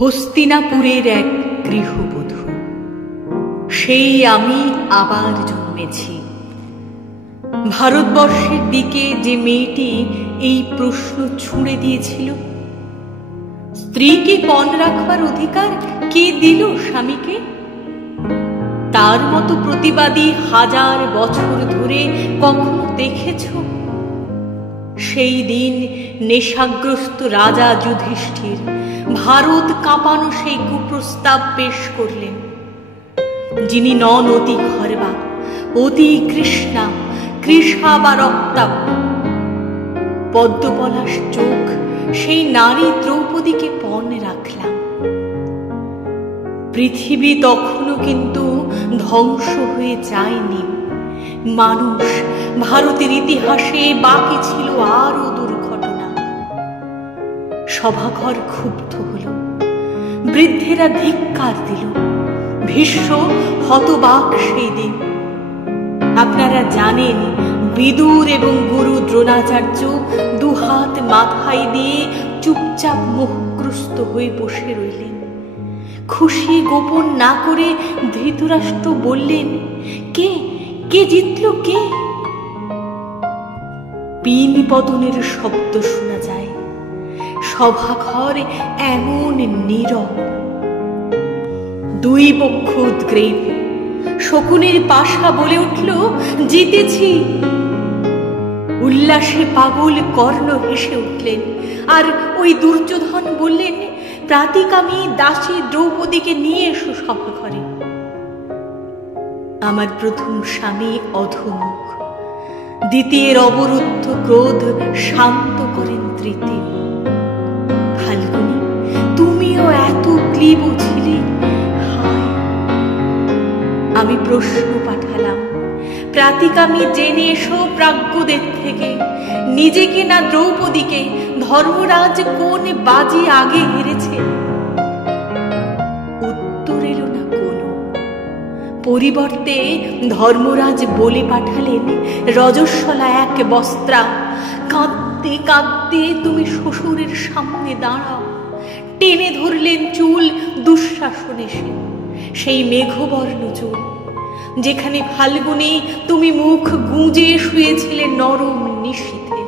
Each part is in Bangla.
হস্তিনাপুরের এক গৃহবধূ, সেই আমি আবার জন্মেছি। ভারতবর্ষের দিকে যে মেয়েটি এই প্রশ্ন ছুঁড়ে দিয়েছিল, স্ত্রীকে পণ রাখবার অধিকার কে দিল স্বামীকে? তার মতো প্রতিবাদী হাজার বছর ধরে কখনো দেখেছ? সেই দিন নেশাগ্রস্ত রাজা যুধিষ্ঠির ভারত কাঁপানো সেই কুপ্রস্তাব পেশ করলেন, যিনি নন অতি খর্বা, অতি কৃষ্ণা, কৃষা বা রক্তাভ, পদ্মপলাশ চোখ সেই নারী দ্রৌপদীকে পণ রাখলাম। পৃথিবী তখনও কিন্তু ধ্বংস হয়ে যায়নি। মানুষ ভারতের ইতিহাসে বাকি ছিল আরো দুর্ঘটনা। সভাঘর ক্ষুব্ধ হল, বৃদ্ধেরা ধিক্কার দিল, ভীষ্ম হতবাক সেই দিন। আপনারা জানেন, বিদুর এবং গুরু দ্রোণাচার্য দুহাত মাথায় দিয়ে চুপচাপ মোহগ্রস্ত হয়ে বসে রইলেন। খুশি গোপন না করে ধৃতরাষ্ট্র বললেন, কে কে জিতল? কে? পিন পতনের শব্দ শোনা যায়, সভাঘর এমন নীরব। দুই পক্ষ উদ্গ্রীব। শকুনের পাশা বলে উঠল, জিতেছি। উল্লাসে পাগল কর্ণ হেসে উঠলেন, আর ওই দুর্যোধন বললেন, প্রাতিকামী দাসী দ্রৌপদীকে নিয়ে এসো সভাঘরে। আমার প্রথম স্বামী অধমুখ, দ্বিতীয়ের অবরুদ্ধ ক্রোধ শান্ত করেন তৃতীয়। ফাল্গুনী, তুমিও এত ক্লীব ছিলে? হায়! আমি প্রশ্ন পাঠালাম, প্রাতিকামী জেনে এসো প্রাজ্ঞদের থেকে, নিজেকে না দ্রৌপদীকে ধর্মরাজ কোন বাজি আগে হেরেছে? উত্তর এলো না কোনো। পরিবর্তে ধর্মরাজ বলে পাঠালেন রজস্বলা এক বস্ত্রা, কাঁদতে কাঁদতে তুমি শ্বশুরের সামনে দাঁড়াও। টেনে ধরলেন চুল দুঃশাসন এসে, সেই মেঘবর্ণ চুল, যেখানে ফাল্গুনে তুমি মুখ গুঁজে শুয়েছিলে নরম নিশীথে।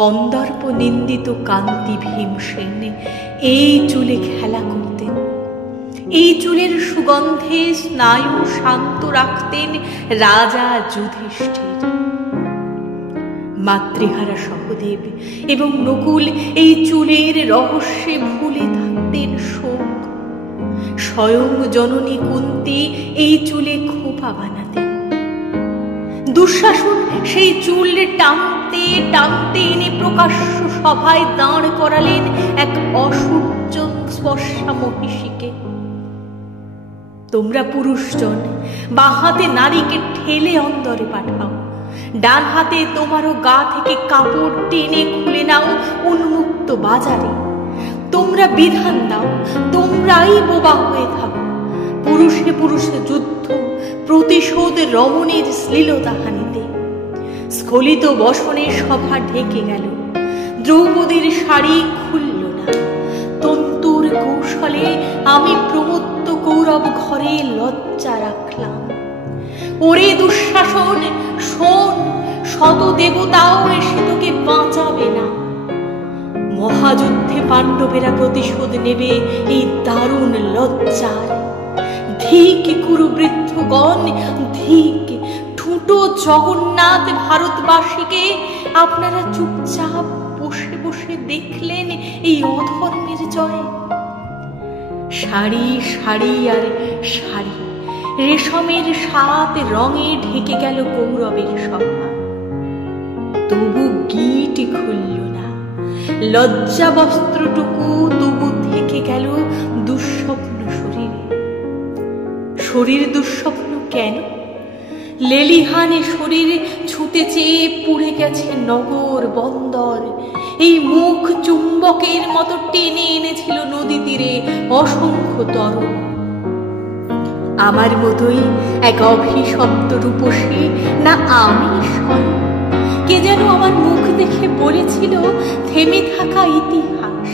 কন্দর্প নিন্দিত কান্তি ভীমসেন এই চুলে খেলা করতেন। এই চুলের সুগন্ধে স্নায়ু শান্ত রাখতেন রাজা যুধিষ্ঠির। মাতৃহারা সহদেব এবং নকুল এই চুলের রহস্যে ভুলে থাকতেন শোক। স্বয়ং জননী কুন্তী এই চুলে খোপা বানাতেন। দুঃশাসন সেই চুল টানতে টানতে এনে প্রকাশ্য সভায় দাঁড় করালেন এক অসূর্য স্পর্শা মহিষীকে। তোমরা পুরুষজন বাঁ হাতে নারীকে ঠেলে অন্দরে পাঠাও, ডান হাতে তোমারও গা থেকে কাপড় টেনে খুলে নাও উন্মুক্ত বাজারে। তোমরা বিধান দাও, তোমরাই বোবা হয়ে থাকো। পুরুষে পুরুষে যুদ্ধ, প্রতিশোধ রমণীর শ্লীলতাহানিতে। স্খলিত বসনে সভা ঢেকে গেল। দ্রৌপদীর শাড়ি খুলল না। তন্তুর কৌশলে আমি প্রমত্ত কৌরব ঘরে লজ্জা রাখলাম। ওরে দুঃশাসন, শোন, শত দেবতাও এসে তোকে বাঁচাবে না। মহাযুদ্ধে পাণ্ডবেরা প্রতিশোধ নেবে এই দারুণ লজ্জার। ধিক কুরুবৃদ্ধগণ, ধিক! ঠুঁটো জগন্নাথ ভারতবাসীকে আপনারা চুপচাপ বসে বসে দেখলেন এই অধর্মের জয়। শাড়ি শাড়ি আর শাড়ি, রেশমের 7 রঙে ঢেকে গেল কৌরবের সভা। তবু গিট খুলল না। লজ্জা বস্ত্রটুকু তবু থেকে গেল দুঃস্বপ্ন শরীরে। শরীর দুঃস্বপ্ন কেন? লেলিহানে শরীর ছুটে চেয়ে পুড়ে গেছে নগর বন্দর। এই মুখ চুম্বকের মতো টেনে এনেছিল নদী তীরে অসংখ্য তরুণ। আমার মতোই এক অভিশপ্ত রূপসী না আমি স্বয়ং? কে যেন আমার মুখ দেখে বলেছিল থেমে থাকা ইতিহাস।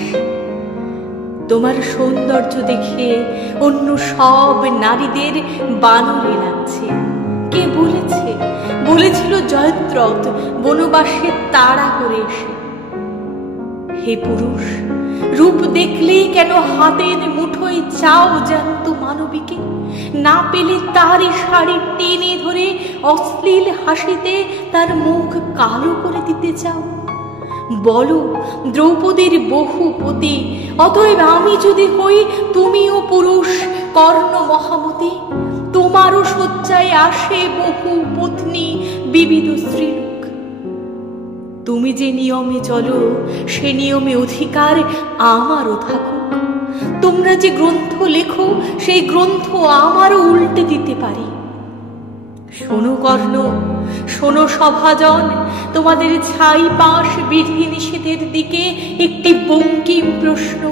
তোমার সৌন্দর্য দেখে অন্য সব নারীদের বানরে লাগছে। কে বলেছিল জয়দ্রথ বনবাসে তাড়া করে এসে, হে পুরুষ, রূপ দেখলেই কেন হাতের মুঠোয় চাও জ্যান্ত মানবীকে? না পেলে তারই শাড়ি টেনে ধরে অশ্লীল হাসিতে তার মুখ কালো করে দিতে চাও? বলো, দ্রৌপদীর বহুপতি, অতএব আমি যদি হই তুমিও পুরুষ কর্ণ মহামতি, তোমারও শয্যায় আসে বহু পত্নী বিবিধ স্ত্রীলোক। তুমি যে নিয়মে চলো সে নিয়মে অধিকার আমারও থাকুক। তোমরা যে গ্রন্থ লেখো সেই গ্রন্থ আমারও উল্টে দিতে পারি। শোনো কর্ণ, শোনো সভাজন, তোমাদের ছাই পাশ বিধি নিষেধের দিকে একটি বঙ্কিম প্রশ্ন।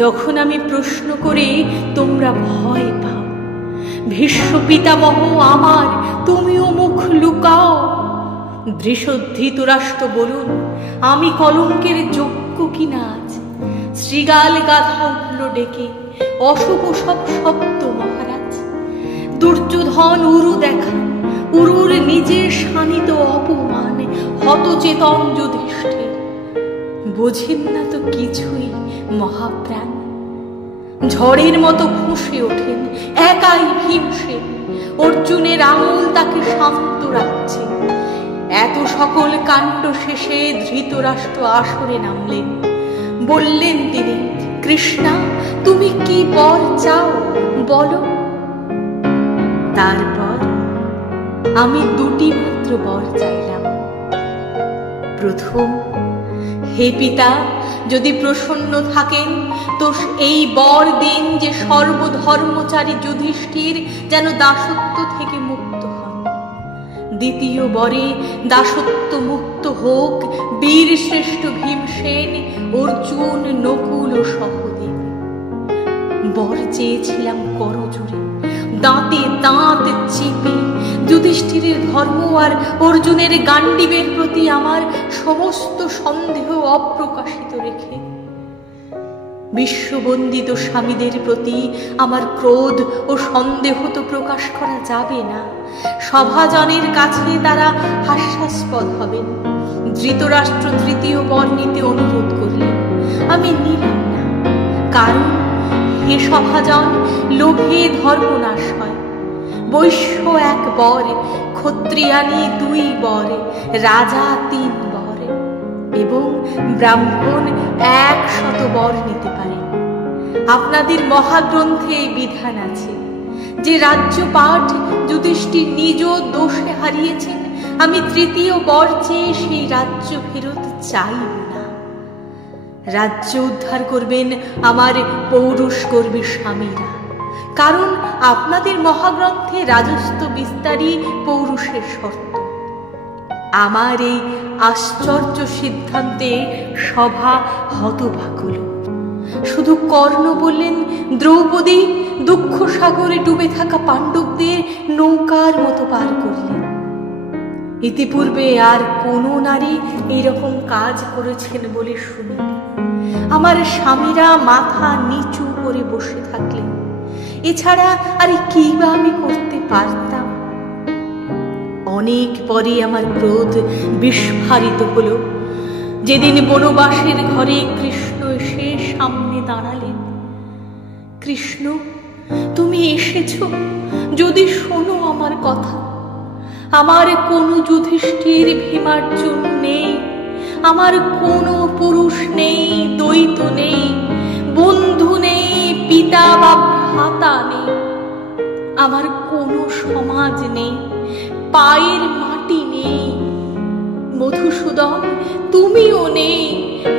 যখন আমি প্রশ্ন করে তোমরা ভয় পাও, ভীষ্ম পিতামহ আমার, তুমিও মুখ লুকাও। ধৃতরাষ্ট্র বলুন, আমি কলঙ্কের যোগ্য কিনা আজ? শৃগাল গাধা উঠল ডেকে, অশুভ সব শব্দ মহারাজ। দুর্যোধন উরু দেখান, উরুর নিজে শানিত অপমান, হতচেতন যুধিষ্ঠির। বোঝেন না তো কিছুই মহাপ্রাণ। ঝড়ের মতো ফুঁসে ওঠেন একাই ভীমসেন, অর্জুনের আঙুল তাকে শান্ত রাখছে। এত সকল কাণ্ড শেষে ধৃতরাষ্ট্র আসরে নামলেন। বললেন তিনি, কৃষ্ণা, তুমি কি বর চাও বলো। তারপর আমি দুটি মাত্র বর চাইলাম। প্রথম, হে পিতা, যদি প্রসন্ন থাকেন তো এই বর দিন যে সর্বধর্মচারী যুধিষ্ঠির যেন দাসত্ব থেকে মুক্ত হন। দ্বিতীয় বরে দাসত্ব মুক্ত হোক বীর শ্রেষ্ঠ ভীমসেন, অর্জুন, নকুল ও সহদেব। বর চেয়েছিলাম করজোড়ে, দাঁতে দাঁত চেপে, যুধিষ্ঠিরের ধর্ম আর অর্জুনের গান্ডীবের প্রতি আমার সমস্ত সন্দেহ অপ্রকাশিত রেখে। বিশ্ববন্দিত স্বামীদের প্রতি আমার ক্রোধ ও সন্দেহ তো প্রকাশ করা যাবে না। সভাজনের কাছে তারা হাস্যাস্পদ হবেন। ধৃতরাষ্ট্র তৃতীয় বর নিতে অনুরোধ করলেন, আমি নিলাম না। কারণ, হে সভাজন, লোভে ধর্মনাশ হয়। বৈশ্য এক বর, ক্ষত্রিয়ানি 2 বর, রাজা 3 বর এবং ব্রাহ্মণ 100 বর নিতে পারে। আপনাদের মহাগ্রন্থে এই বিধান আছে যে রাজ্যপাঠ যুধিষ্ঠির নিজ দোষে হারিয়েছেন, আমি তৃতীয় বর চেয়ে সেই রাজ্য ফেরত চাই না। রাজ্য উদ্ধার করবেন আমার পৌরুষগর্বী স্বামীরা, কারণ আপনাদের মহাগ্রন্থে রাজস্ব বিস্তারই পৌরুষের শর্ত। আমার এই আশ্চর্য সিদ্ধান্তে সভা হতবাক হল। শুধু কর্ণ বললেন, দ্রৌপদী দুঃখ সাগরে ডুবে থাকা পাণ্ডবদের নৌকার মতো পার করলেন। ইতিপূর্বে আর কোনো নারী এরকম কাজ করেছেন বলে শুনি। আমার স্বামীরা মাথা নিচু করে বসে থাকলেন। এছাড়া আর কি বা আমি করতে পারতাম? অনেক পরে আমার ক্রোধ বিস্ফারিত হলো যেদিন বনবাসের ঘরে কৃষ্ণ এসে সামনে দাঁড়ালেন। কৃষ্ণ, তুমি এসেছ, যদি শোনো আমার কথা। আমার কোনো যুধিষ্ঠির ভীমার্জুন নেই, আমার কোনো পুরুষ নেই, দ্বৈত নেই, বন্ধু নেই, পিতা বা ভ্রাতা নেই। আমার কোনো সমাজ নেই, পায়ের মাটি নেই। মধুসূদন, তুমিও নেই,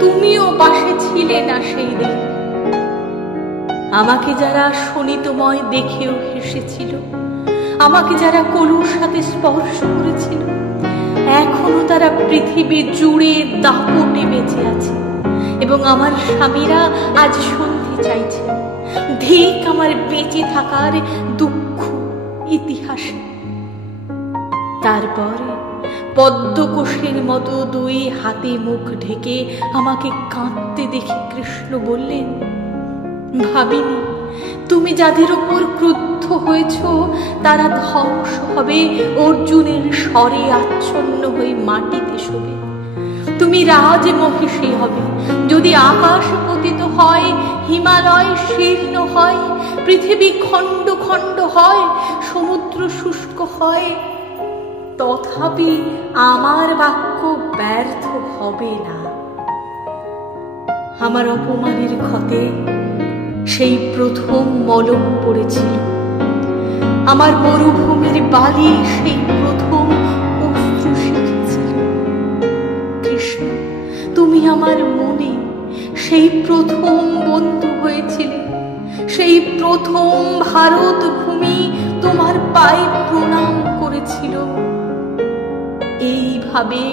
তুমিও পাশে ছিলে না সেই দিন। আমাকে যারা শোণিতময় দেখেও হেসেছিল, আমাকে যারা কলুর সাথে স্পর্শ করেছিল, এখনো তারা পৃথিবী জুড়ে দাপটে বেঁচে আছে এবং আমার স্বামীরা আজ শুনতে চাইছে। ধিক আমার বেঁচে থাকার দুঃখ ইতিহাসে। তারপরে পদ্মকোষের মতো দুই হাতে মুখ ঢেকে আমাকে কাঁদতে দেখে কৃষ্ণ বললেন, ভাবিনি তুমি যাদের উপর ক্রুদ্ধ হয়েছ তারা ধ্বংস হবে, অর্জুনের স্বরে আচ্ছন্ন হয়ে মাটিতে শোবে। তুমি রাজমহিষী হবে। যদি আকাশ পতিত হয়, হিমালয় শীর্ণ হয়, পৃথিবী খণ্ড খণ্ড হয়, সমুদ্র শুষ্ক হয়, তথাপি আমার বাক্য ব্যর্থ হবে না। আমার অপমানের ক্ষতে সেই প্রথম মলম পড়েছিল, আমার মরুভূমির বালি সেই প্রথম অশ্রু শিখেছিল। কৃষ্ণ, তুমি আমার মনে সেই প্রথম বন্ধু হয়েছিলে, সেই প্রথম ভারত ভূমি তোমার পায়ে প্রণাম করেছিল। এইভাবে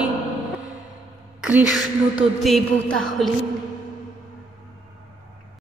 কৃষ্ণ তো দেবতা হলেন।